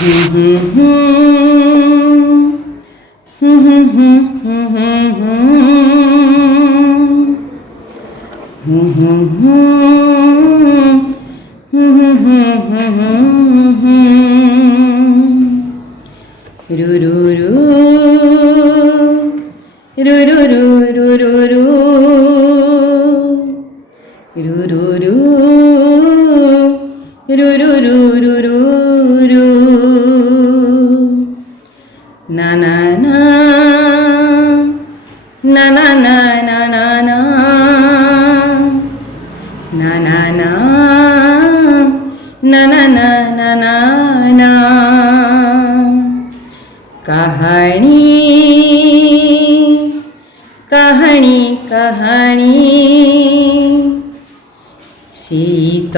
Na na na na na na na na na na na na na na na na na na कहानी कहानी कहानी शीत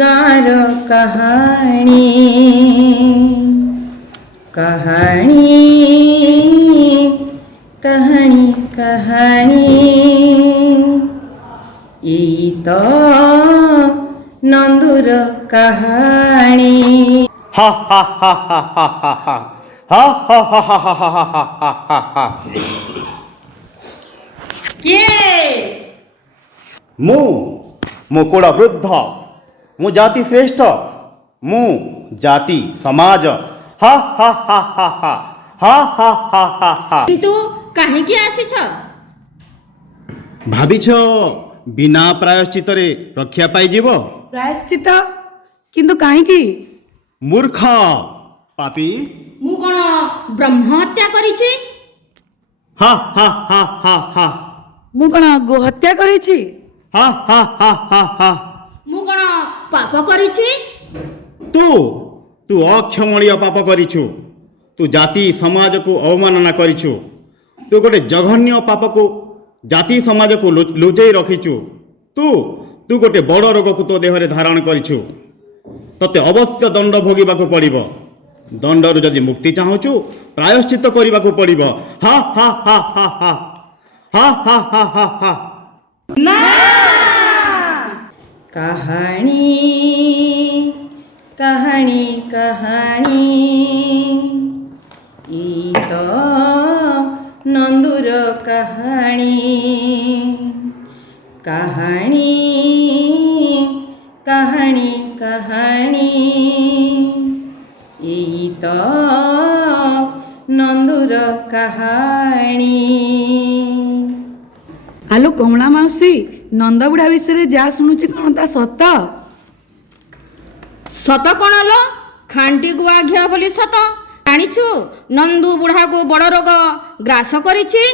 गार कहानी कहानी कहानी कहानी यही तो नंदुर कहानी हा हा हा हा हा हा हा हा हा हा हा हा हा हा हा हा ମୁଁ ମୋ କୁଳ ବୃଦ୍ଧ ମୁଁ ଜାତି ଶ୍ରେଷ୍ଠ ମୁଁ ଜାତି ସମାଜ हा हा ha ha ha ha ha ha ha ha କିନ୍ତୁ କାହିଁକି ଆସିଛ? ଭାବିଛ ବିନା ପ୍ରାୟଶ୍ଚିତରେ ରକ୍ଷା ପାଇଯିବ? ପ୍ରାୟଶ୍ଚିତ କିନ୍ତୁ କାହିଁକି? ମୂର୍ଖ ପାପୀ ମୁଁ କ'ଣ ବ୍ରହ୍ମ ହତ୍ୟା କରିଛି? ha ha ha ha ha ମୁଁ କ'ଣ ଗୋହତ୍ୟା କରିଛି? ha ha ha ha ha ମୁଁ କ'ଣ ପାପ କରିଛି? ତୁ ତୁ ଅକ୍ଷମଣୀୟ ପାପ କରିଛୁ ତୁ ଜାତି ସମାଜକୁ ଅବମାନନା କରିଛୁ ତୁ ଗୋଟେ ଜଘନ୍ୟ ପାପକୁ ଜାତି ସମାଜକୁ ଲୁଚେଇ ରଖିଛୁ ତୁ ତୁ ଗୋଟେ ବଡ଼ ରୋଗକୁ ତୋ ଦେହରେ ଧାରଣ କରିଛୁ ତତେ ଅବଶ୍ୟ ଦଣ୍ଡ ଭୋଗିବାକୁ ପଡ଼ିବ ଦଣ୍ଡରୁ ଯଦି ମୁକ୍ତି ଚାହୁଁଛୁ ପ୍ରାୟଶ୍ଚିତ କରିବାକୁ ପଡ଼ିବ ha ha ha ha ha ha ha ha ha ha कहानी कहानी कहानी ई तो नंदुर कहानी कहानी कहानी कहानी ई तो नंदुर कहानी ଆଲୋ କମଳା ମାଉସୀ ନନ୍ଦବୁଢ଼ା ବିଷୟରେ ଯାହା ଶୁଣୁଛି କ'ଣ ତା ସତ? ସତ କ'ଣ ଲୋ? ଖାଣ୍ଟି ଗୁଆ ଘିଅ ବୋଲି ସତ। ଜାଣିଛୁ ନନ୍ଦୁ ବୁଢ଼ାକୁ ବଡ଼ ରୋଗ ଗ୍ରାସ କରିଛି।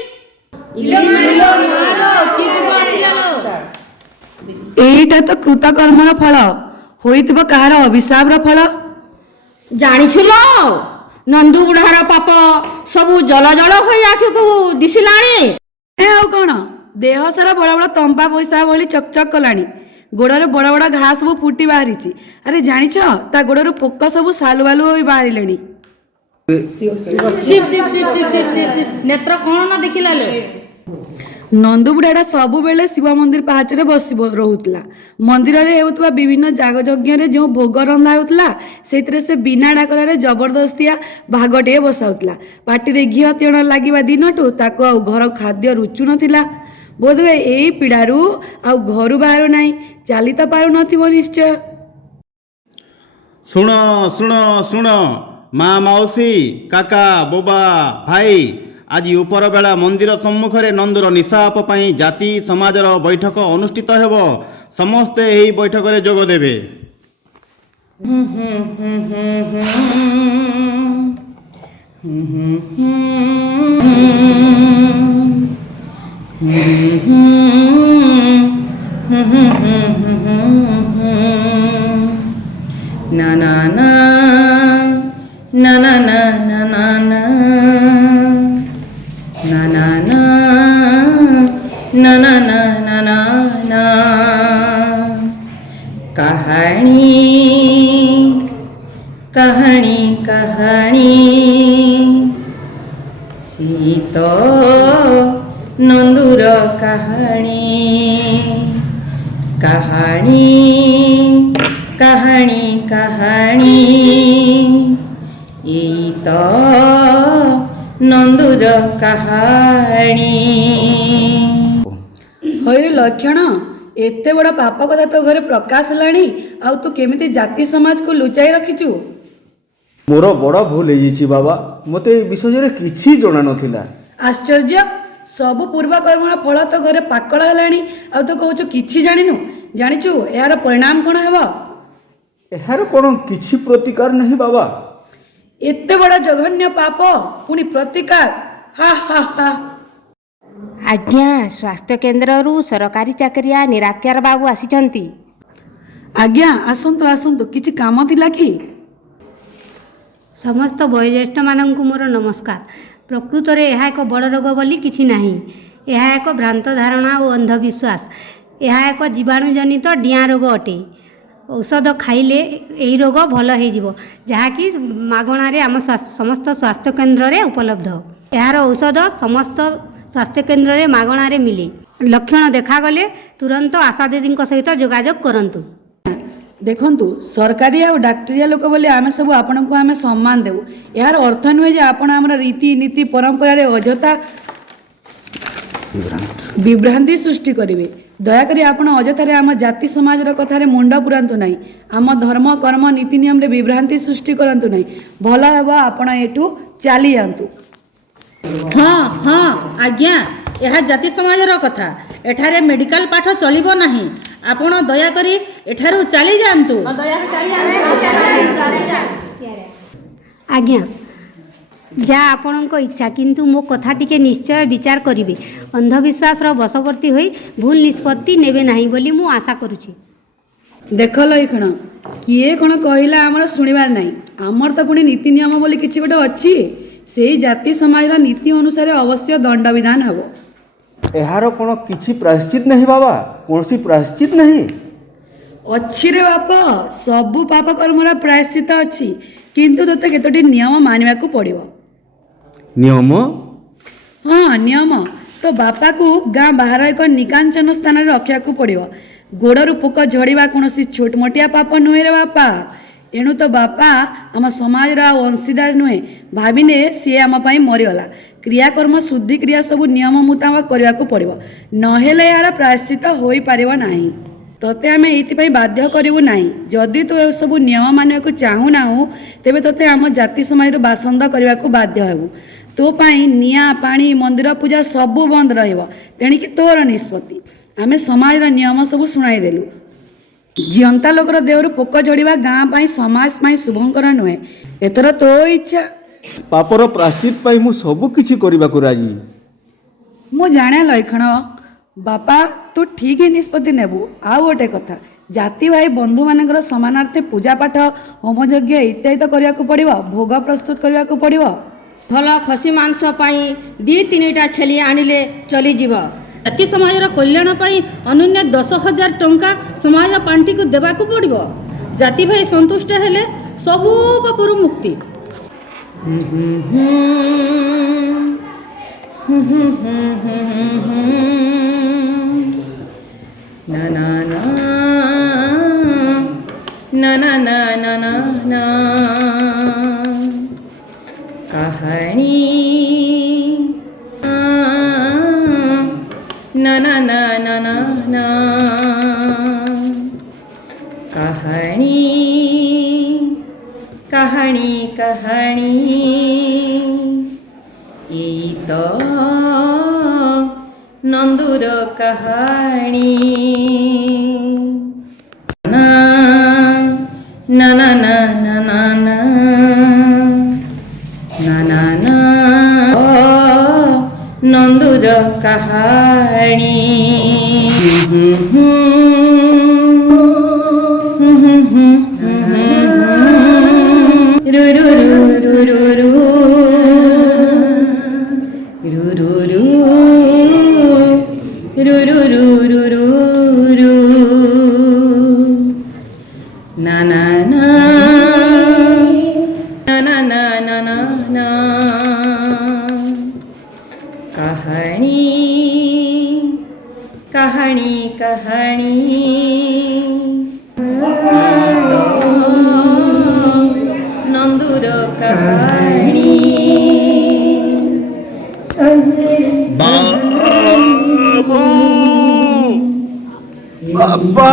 ଏଇଟା ତ କୃତକର୍ମର ଫଳ ହୋଇଥିବ କାହାର ଅଭିଶାପର ଫଳ। ଜାଣିଛୁ ଲୋ ନନ୍ଦୁ ବୁଢ଼ାର ପାପ ସବୁ ଜଳ ଜଳ ହୋଇ ଆଖିକୁ ଦିଶିଲାଣି। ଆଉ କ'ଣ ଦେହ ସାରା ବଡ଼ ବଡ଼ ତମ୍ବା ପଇସା ଭଳି ଚକଚକ କଲାଣି ଗୋଡ଼ରେ ବଡ଼ ବଡ଼ ଘା ସବୁ ଫୁଟି ବାହାରିଛି। ଆରେ ଜାଣିଛ ତା ଗୋଡ଼ରୁ ପୋକ ସବୁ ସାଲୁ ବାଲୁ ହୋଇ ବାହାରିଲେଣି। ନେତ୍ର କ'ଣ ନ ଦେଖିଲା ଲୋ? ନନ୍ଦବୁଢ଼ାଟା ସବୁବେଳେ ଶିବ ମନ୍ଦିର ପାହାଚରେ ବସି ରହୁଥିଲା। ମନ୍ଦିରରେ ହେଉଥିବା ବିଭିନ୍ନ ଯାଗଯଜ୍ଞରେ ଯେଉଁ ଭୋଗ ରନ୍ଧା ହେଉଥିଲା ସେଇଥିରେ ସେ ବିନା ଡାକରାରେ ଜବରଦସ୍ତିଆ ଭାଗଟିଏ ବସାଉଥିଲା। ପାଟିରେ ଘିଅ ତିଅଣ ଲାଗିବା ଦିନଠୁ ତାକୁ ଆଉ ଘର ଖାଦ୍ୟ ରୁଚୁ ନଥିଲା। ବୋଧହୁଏ ଏଇ ପୀଡ଼ାରୁ ଆଉ ଘରୁ ବାହାରୁ ନାହିଁ, ଚାଲି ତ ପାରୁନଥିବ ନିଶ୍ଚୟ। ଶୁଣ ଶୁଣ ଶୁଣ ମା ମାଉସୀ କାକା ବୋବା ଭାଇ ଆଜି ଉପର ବେଳା ମନ୍ଦିର ସମ୍ମୁଖରେ ନନ୍ଦୁର ନିଶାପ ପାଇଁ ଜାତି ସମାଜର ବୈଠକ ଅନୁଷ୍ଠିତ ହେବ। ସମସ୍ତେ ଏହି ବୈଠକରେ ଯୋଗ ଦେବେ। na na na na na na na na na na na na na na na na na na कहानी कहानी कहानी शीत नंदुर कहानी कहानी କାହାଣୀ କାହାଣୀ ଏଇ ତ ନନ୍ଦୁର କାହାଣୀ। ହଇରେ ଲକ୍ଷଣ, ଏତେ ବଡ଼ ପାପ କଥା ତୋ ଘରେ ପ୍ରକାଶ ହେଲାଣି, ଆଉ ତୁ କେମିତି ଜାତି ସମାଜକୁ ଲୁଚାଇ ରଖିଛୁ? ମୋର ବଡ଼ ଭୁଲ ହେଇଯାଇଛି ବାବା, ମୋତେ ଏ ବିଷୟରେ କିଛି ଜଣା ନଥିଲା। ଆଶ୍ଚର୍ଯ୍ୟ, ସବୁ ପୂର୍ବ କର୍ମର ଫଳ ତୋ ଘରେ ପାକଳ ହେଲାଣି, ଆଉ ତୁ କହୁଛୁ କିଛି ଜାଣିନୁ। ଜାଣିଛୁ ଏହାର ପରିଣାମ କ'ଣ ହେବ? ଏହାର କ'ଣ କିଛି ପ୍ରତିକାର ନାହିଁ ବାବା? ଏତେ ବଡ଼ ଜଘନ୍ୟ ପାପ ପୁଣି ପ୍ରତିକାର? ହା ହା ହା। ଆଜ୍ଞା, ସ୍ୱାସ୍ଥ୍ୟ କେନ୍ଦ୍ରରୁ ସରକାରୀ ଚାକିରିଆ ନିରାକାର ବାବୁ ଆସିଛନ୍ତି। ଆଜ୍ଞା ଆସନ୍ତୁ ଆସନ୍ତୁ, କିଛି କାମ ଥିଲା କି? ସମସ୍ତ ବୟୋଜ୍ୟେଷ୍ଠମାନଙ୍କୁ ମୋର ନମସ୍କାର। ପ୍ରକୃତରେ ଏହା ଏକ ବଡ଼ ରୋଗ ବୋଲି କିଛି ନାହିଁ। ଏହା ଏକ ଭ୍ରାନ୍ତ ଧାରଣା ଓ ଅନ୍ଧବିଶ୍ୱାସ। ଏହା ଏକ ଜୀବାଣୁଜନିତ ଡିଆଁ ରୋଗ ଅଟେ। ଔଷଧ ଖାଇଲେ ଏହି ରୋଗ ଭଲ ହୋଇଯିବ, ଯାହାକି ମାଗଣାରେ ଆମ ସମସ୍ତ ସ୍ୱାସ୍ଥ୍ୟକେନ୍ଦ୍ରରେ ଉପଲବ୍ଧ। ଏହାର ଔଷଧ ସମସ୍ତ ସ୍ୱାସ୍ଥ୍ୟକେନ୍ଦ୍ରରେ ମାଗଣାରେ ମିଳେ। ଲକ୍ଷଣ ଦେଖାଗଲେ ତୁରନ୍ତ ଆଶା ଦିଦିଙ୍କ ସହିତ ଯୋଗାଯୋଗ କରନ୍ତୁ। ଦେଖନ୍ତୁ, ସରକାରୀ ଆଉ ଡାକ୍ତରିଆ ଲୋକ ବୋଲି ଆମେ ସବୁ ଆପଣଙ୍କୁ ଆମେ ସମ୍ମାନ ଦେବୁ। ଏହାର ଅର୍ଥ ନୁହେଁ ଯେ ଆପଣ ଆମର ରୀତିନୀତି ପରମ୍ପରାରେ ଅଯଥା ବିଭ୍ରାନ୍ତି ସୃଷ୍ଟି କରିବେ। ଦୟାକରି ଆପଣ ଅଯଥାରେ ଆମ ଜାତି ସମାଜର କଥାରେ ମୁଣ୍ଡ ପୁରାନ୍ତୁ ନାହିଁ। ଆମ ଧର୍ମ କର୍ମ ନୀତି ନିୟମରେ ବିଭ୍ରାନ୍ତି ସୃଷ୍ଟି କରନ୍ତୁ ନାହିଁ। ଭଲ ହେବ ଆପଣ ଏଠୁ ଚାଲିଯାଆନ୍ତୁ। ହଁ ହଁ ଆଜ୍ଞା, ଏହା ଜାତି ସମାଜର କଥା। ଏଠାରେ ମେଡ଼ିକାଲ ପାଠ ଚଳିବ ନାହିଁ। ଆପଣ ଦୟାକରି ଏଠାରୁ ଚାଲିଯାଆନ୍ତୁ। ଆଜ୍ଞା, ଯାହା ଆପଣଙ୍କ ଇଚ୍ଛା, କିନ୍ତୁ ମୋ କଥା ଟିକେ ନିଶ୍ଚୟ ବିଚାର କରିବେ। ଅନ୍ଧବିଶ୍ୱାସର ବଶବର୍ତ୍ତୀ ହୋଇ ଭୁଲ ନିଷ୍ପତ୍ତି ନେବେ ନାହିଁ ବୋଲି ମୁଁ ଆଶା କରୁଛି। ଦେଖ ଲକ୍ଷଣ, କିଏ କ'ଣ କହିଲା ଆମର ଶୁଣିବାର ନାହିଁ। ଆମର ତ ପୁଣି ନୀତି ନିୟମ ବୋଲି କିଛି ଗୋଟେ ଅଛି। ସେଇ ଜାତି ସମାଜର ନୀତି ଅନୁସାରେ ଅବଶ୍ୟ ଦଣ୍ଡବିଧାନ ହେବ। ଏହାର କ'ଣ କିଛି ପ୍ରାୟଶ୍ଚିତ ନାହିଁ ବାବା? କୌଣସି ପ୍ରାୟଶ୍ଚିତ ନାହିଁ? ଅଛି ରେ ବାପ, ସବୁ ପାପ କର୍ମର ପ୍ରାୟଶ୍ଚିତ ଅଛି, କିନ୍ତୁ ତୋତେ କେତୋଟି ନିୟମ ମାନିବାକୁ ପଡ଼ିବ। ନିୟମ? ହଁ ନିୟମ। ତୋ ବାପାକୁ ଗାଁ ବାହାର ଏକ ନିକାଞ୍ଚନ ସ୍ଥାନରେ ରଖିବାକୁ ପଡ଼ିବ। ଗୋଡ଼ରୁ ପୋକ ଝଡ଼ିବା କୌଣସି ଛୋଟମୋଟିଆ ପାପ ନୁହେଁ ରେ ବାପା। ଏଣୁ ତୋ ବାପା ଆମ ସମାଜର ଆଉ ଅଂଶୀଦାର ନୁହେଁ। ଭାବିନେ ସିଏ ଆମ ପାଇଁ ମରିଗଲା। କ୍ରିୟାକର୍ମ ଶୁଦ୍ଧି କ୍ରିୟା ସବୁ ନିୟମ ମୁତାବକ କରିବାକୁ ପଡ଼ିବ, ନହେଲେ ଏହାର ପ୍ରାୟଶ୍ଚିତ ହୋଇପାରିବ ନାହିଁ। ତୋତେ ଆମେ ଏଇଥିପାଇଁ ବାଧ୍ୟ କରିବୁ ନାହିଁ। ଯଦି ତୁ ଏସବୁ ନିୟମ ମାନିବାକୁ ଚାହୁଁନାହୁଁ, ତେବେ ତୋତେ ଆମ ଜାତି ସମାଜରୁ ବାସନ୍ଦ କରିବାକୁ ବାଧ୍ୟ ହେବୁ। ତୋ ପାଇଁ ନିଆଁ ପାଣି ମନ୍ଦିର ପୂଜା ସବୁ ବନ୍ଦ ରହିବ। ତେଣିକି ତୋର ନିଷ୍ପତ୍ତି। ଆମେ ସମାଜର ନିୟମ ସବୁ ଶୁଣାଇଦେଲୁ। ଜିଅନ୍ତା ଲୋକର ଦେହରୁ ପୋକ ଝଡ଼ିବା ଗାଁ ପାଇଁ ସମାଜ ପାଇଁ ଶୁଭଙ୍କର ନୁହେଁ। ଏଥର ତୋ ଇଚ୍ଛା। ପାପର ପ୍ରାୟଶ୍ଚିତ ପାଇଁ ମୁଁ ସବୁ କିଛି କରିବାକୁ ରାଜି। ମୁଁ ଜାଣେ ଲକ୍ଷଣ, ବାପା ତୁ ଠିକ୍ ନିଷ୍ପତ୍ତି ନେବୁ। ଆଉ ଗୋଟେ କଥା, ଜାତି ଭାଇ ବନ୍ଧୁମାନଙ୍କର ସମାନାର୍ଥେ ପୂଜାପାଠ ହୋମଯଜ୍ଞ ଇତ୍ୟାଦି କରିବାକୁ ପଡ଼ିବ। ଭୋଗ ପ୍ରସ୍ତୁତ କରିବାକୁ ପଡ଼ିବ। ଭଲ ଖସି ମାଂସ ପାଇଁ 2-3ଟା ଛେଳି ଆଣିଲେ ଚଲିଯିବ। ଜାତି ସମାଜର କଲ୍ୟାଣ ପାଇଁ ଅନନ୍ୟ 10,000 ଟଙ୍କା ସମାଜ ପାଣ୍ଠିକୁ ଦେବାକୁ ପଡ଼ିବ। ଜାତି ଭାଇ ସନ୍ତୁଷ୍ଟ ହେଲେ ସବୁ ପାପରୁ ମୁକ୍ତି। ନା ନା ନା ନା ନା ନା ନା ନା ନା କାହାଣୀ ନା ନା ନା ନା ନା ନା କାହାଣୀ କାହାଣୀ କାହାଣୀ ଏଇ ତ ନନ୍ଦୁର କାହାଣୀ। ନା ନା ନା ନା ନା ନା ନା ନା ନା ନା ନନ୍ଦୁର କାହାଣୀ। ରୁ ରୁ ରୁ ରୁ ରୁ ରୁ ରୁ ରୁ ରୁ ରୁ ରୁ ରୁ ରୁ ରୁ ନା ନା ନା ନା ନା ନା ନା ନା କାହାଣୀ କାହାଣୀ କାହାଣୀ। ବାବା